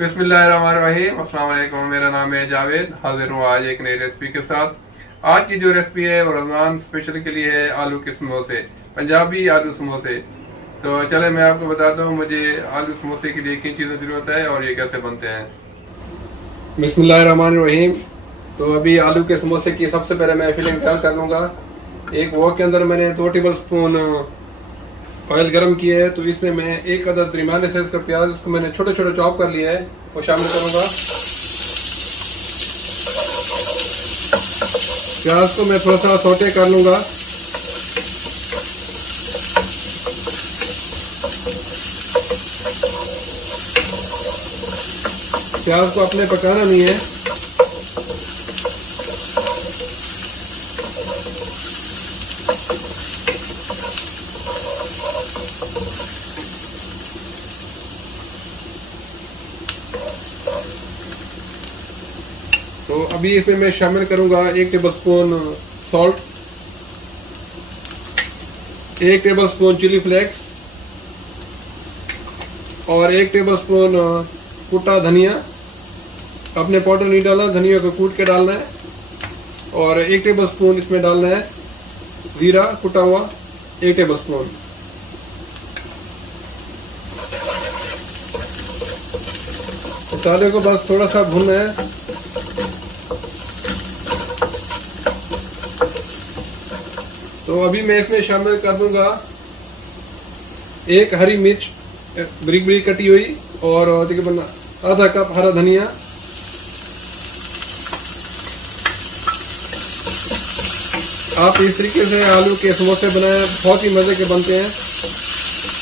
बिस्मिल्लाहिर्रहमानिर्रहीम। अस्सलाम वालेकुम। मेरा नाम है जावेद। हाजिर हूँ आज एक नई रेसिपी के साथ। आज की जो रेसिपी है वो रमज़ान स्पेशल के लिए है आलू के समोसे, पंजाबी आलू समोसे। तो चले मैं आपको बताता हूँ मुझे आलू समोसे के लिए किन चीज़ों की ज़रूरत है और ये कैसे बनते हैं। बिस्मिल्लाहिर्रहमानिर्रहीम। तो अभी आलू के समोसे की सबसे पहले मैं फिलिंग तैयार कर लूँगा। एक वॉक के अंदर मैंने 2 टेबल स्पून ऑयल गर्म किया है, तो इसमें मैं एक अदर दरमियाने साइज का प्याज, इसको मैंने छोटे छोटे चॉप कर लिया है, वो शामिल करूँगा। प्याज को मैं थोड़ा सा सौटे कर लूँगा। प्याज को अपने पकाना नहीं है। तो अभी इसमें मैं शामिल करूंगा 1 table spoon salt, 1 table spoon chilli flakes और 1 टेबल स्पून कुटा धनिया। अपने पाउडर नहीं डालना, धनिया को कूट के डालना है। और 1 टेबल स्पून इसमें डालना है जीरा कुटा हुआ, 1 टेबल स्पून। मसाले को बस थोड़ा सा भूनना है। तो अभी मैं इसमें शामिल कर दूंगा 1 हरी मिर्च बारीक बारीक कटी हुई और तकरीबन आधा कप हरा धनिया। आप इस तरीके से आलू के समोसे बनाएं, बहुत ही मजे के बनते हैं,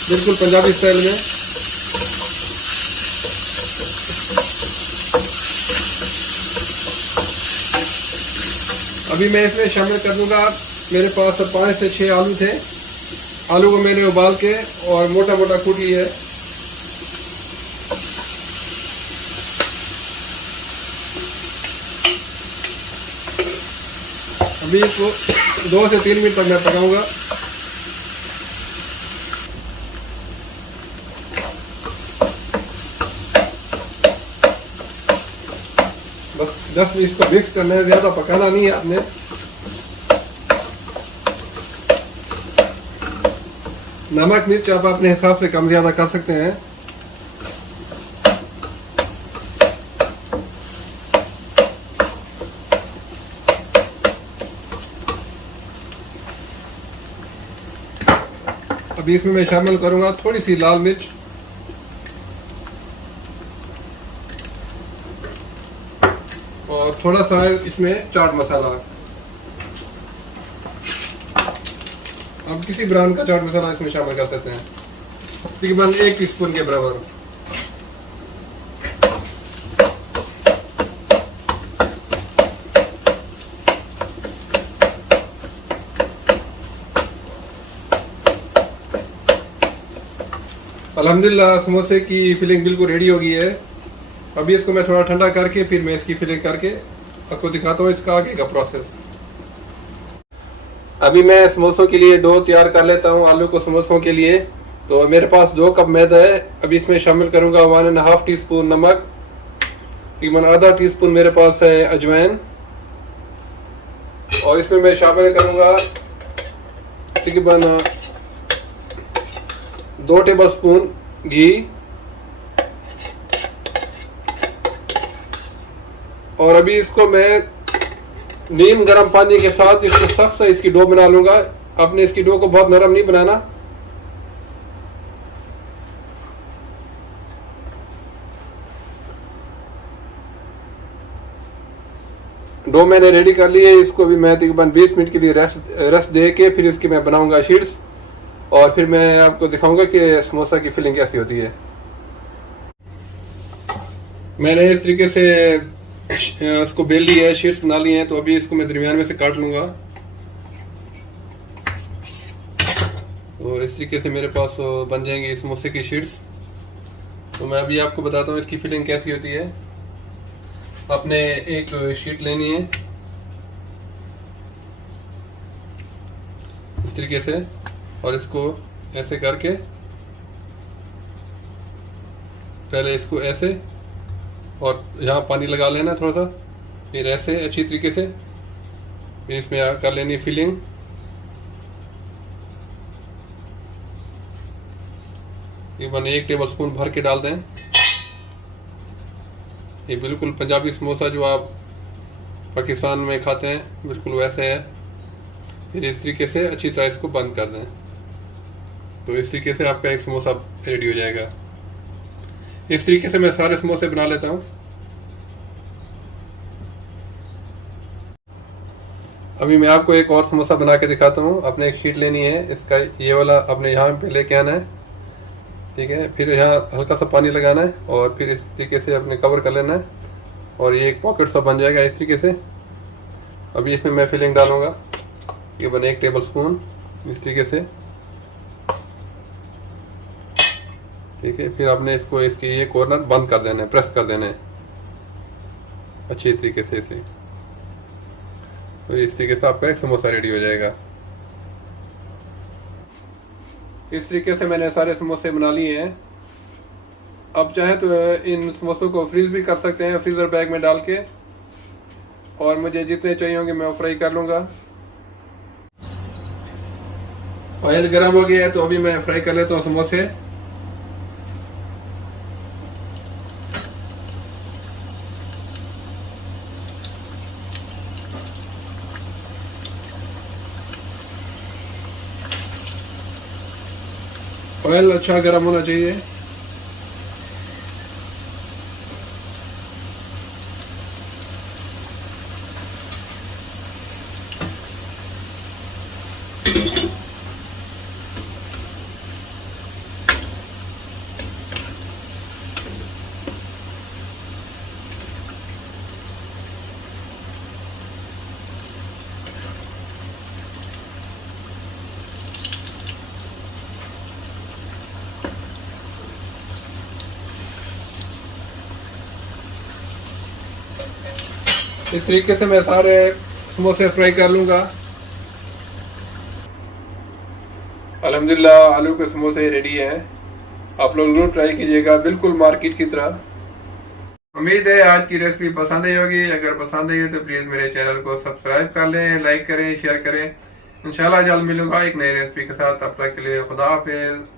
बिल्कुल पंजाबी स्टाइल में। अभी मैं इसमें शामिल कर दूंगा, मेरे पास 5 से 6 आलू थे। आलू को मैंने उबाल के और मोटा मोटा कूट लिया है। अभी इसको 2 से 3 मिनट तक मैं पकाऊंगा। बस 10 मिनट इसको मिक्स करना है, ज्यादा पकाना नहीं है आपने। नमक मिर्च आप अपने हिसाब से कम ज्यादा कर सकते हैं। अभी इसमें मैं शामिल करूंगा थोड़ी सी लाल मिर्च और थोड़ा सा इसमें चाट मसाला। आप किसी ब्रांड का चाट मसाला इसमें शामिल कर सकते हैं, तकरीबन 1 टीस्पून के बराबर। अल्हम्दुलिल्लाह समोसे की फिलिंग बिल्कुल रेडी हो गई है। अभी इसको मैं थोड़ा ठंडा करके फिर मैं इसकी फिलिंग करके आपको दिखाता हूँ इसका आगे का प्रोसेस। अभी मैं समोसों के लिए डो तैयार कर लेता हूँ आलू को समोसों के लिए। तो मेरे पास 2 कप मैदा है। अभी इसमें शामिल करूँगा 1.5 टीस्पून नमक, तकरीबन आधा टीस्पून मेरे पास है अजवाइन, और इसमें मैं शामिल करूँगा तकरीबन 2 टेबल स्पून घी। और अभी इसको मैं नीम गर्म पानी के साथ इसको सख्त इसकी डो बना लूंगा। आपने इसकी डो को बहुत नरम नहीं बनाना। डो मैंने रेडी कर ली है। इसको भी मैं तकरीबन 20 मिनट के लिए रेस्ट दे के फिर इसकी मैं बनाऊंगा शीट्स, और फिर मैं आपको दिखाऊंगा कि समोसा की फिलिंग कैसी होती है। मैंने इस तरीके से इसको बेल ली है, शीट्स बना ली हैं। तो अभी इसको मैं दरमियान में से काट लूंगा। तो इस तरीके से मेरे पास बन जाएंगे समोसे की शीट्स। तो मैं अभी आपको बताता हूँ इसकी फिलिंग कैसी होती है। आपने एक शीट लेनी है इस तरीके से, और इसको ऐसे करके पहले इसको ऐसे और यहाँ पानी लगा लेना थोड़ा सा, फिर ऐसे अच्छी तरीके से, फिर इसमें कर लेनी फिलिंग। तकरीबन 1 टेबल स्पून भर के डाल दें। ये बिल्कुल पंजाबी समोसा जो आप पाकिस्तान में खाते हैं बिल्कुल वैसे है। फिर इस तरीके से अच्छी तरह इसको बंद कर दें, तो इस तरीके से आपका एक समोसा रेडी हो जाएगा। इस तरीके से मैं सारे समोसे बना लेता हूँ। अभी मैं आपको एक और समोसा बना के दिखाता हूँ। आपने एक शीट लेनी है, इसका ये वाला अपने यहाँ पे लेके आना है, ठीक है। फिर यहाँ हल्का सा पानी लगाना है और फिर इस तरीके से अपने कवर कर लेना है और ये एक पॉकेट सा बन जाएगा इस तरीके से। अभी इसमें मैं फिलिंग डालूंगा, ये बने 1 टेबल स्पून इस तरीके से, ठीक है। फिर आपने इसको इसके ये कॉर्नर बंद कर देना है, प्रेस कर देना है अच्छी तरीके से इसे, तो इस तरीके से आपका एक समोसा रेडी हो जाएगा। इस तरीके से मैंने सारे समोसे बना लिए हैं। अब चाहें तो इन समोसों को फ्रीज भी कर सकते हैं फ्रीज़र बैग में डाल के, और मुझे जितने चाहिए होंगे मैं फ्राई कर लूँगा। ऑयल गर्म हो गया है तो अभी मैं फ्राई कर लेता हूँ समोसे। ऑयल अच्छा गर्म होना चाहिए। इस तरीके से मैं सारे समोसे फ्राई कर लूँगा। अल्हम्दुलिल्लाह आलू के समोसे रेडी हैं। आप लोग जरूर ट्राई कीजिएगा, बिल्कुल मार्केट की तरह। उम्मीद है आज की रेसिपी पसंद आई होगी। अगर पसंद आई हो तो प्लीज़ मेरे चैनल को सब्सक्राइब कर लें, लाइक करें, शेयर करें। इंशाल्लाह जल्द मिलूंगा एक नई रेसिपी के साथ। तब तक के लिए खुदा हाफिज़।